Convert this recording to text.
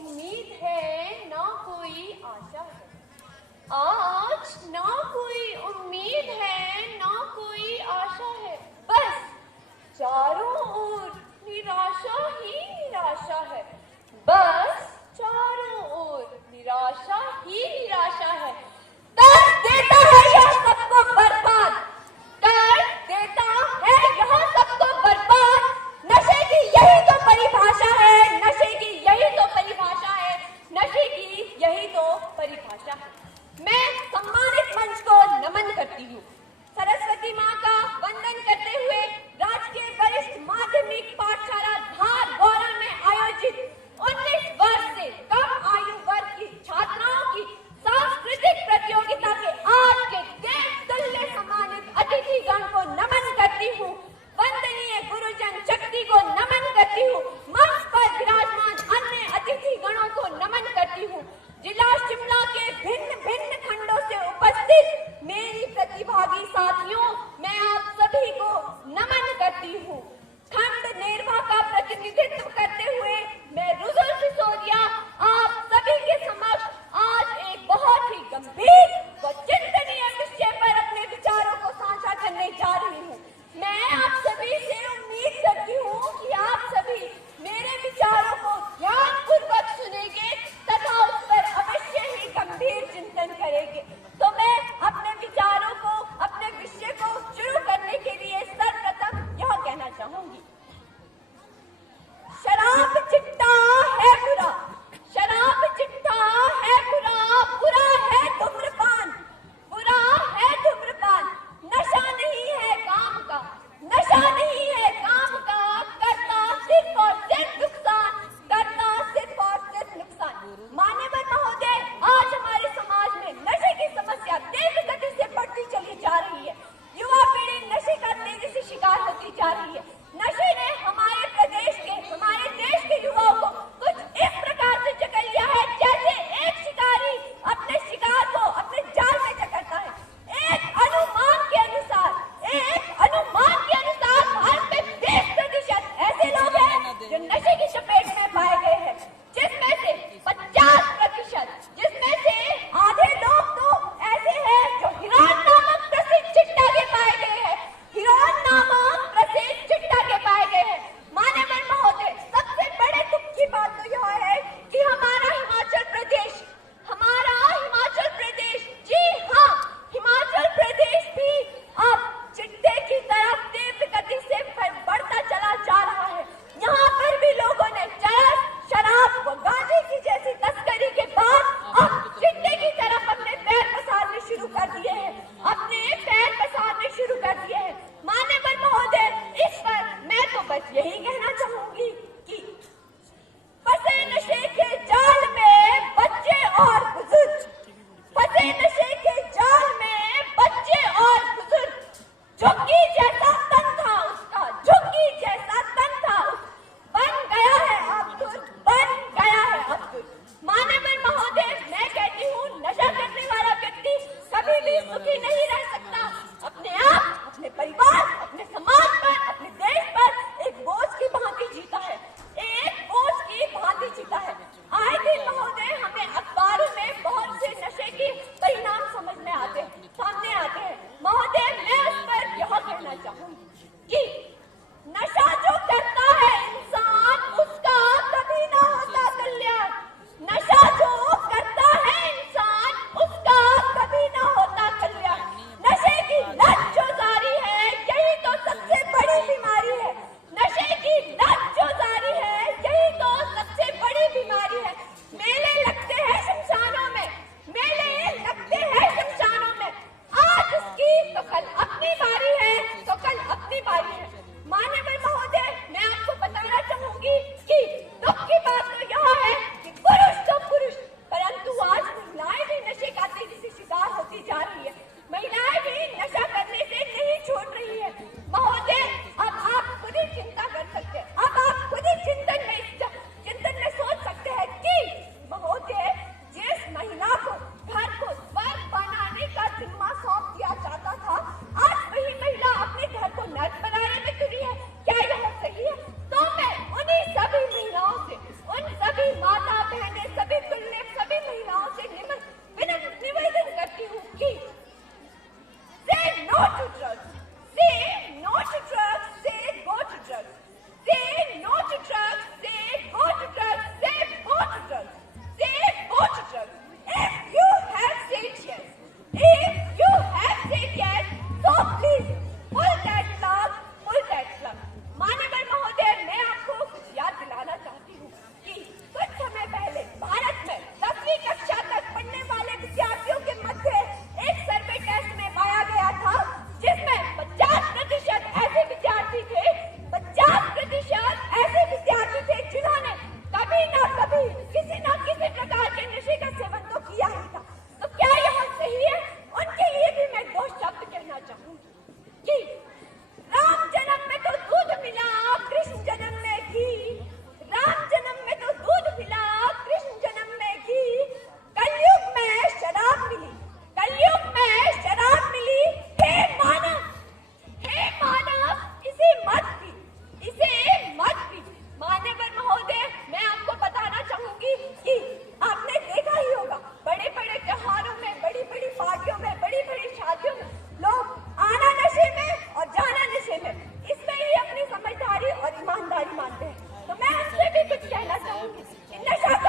उम्मीद है ना कोई आशा है। आज ना कोई उम्मीद है ना कोई आशा है, बस चारों ओर निराशा ही निराशा है। बस चारों ओर निराशा ही निराशा है। दर्द देता है यह सबको बर्बाद, दर्द देता है यह सबको बर्बाद। नशे की यही तो परिभाषा है, नशे की यही तो परिभाषा है, नशे की यही तो परिभाषा है। मैं सम्मानित मंच को नमन करती हूँ। सरस्वती माँ का वंदन करते हुए राजकीय वरिष्ठ माध्यमिक पाठशाला धार गौरा चाहूंगी, नशा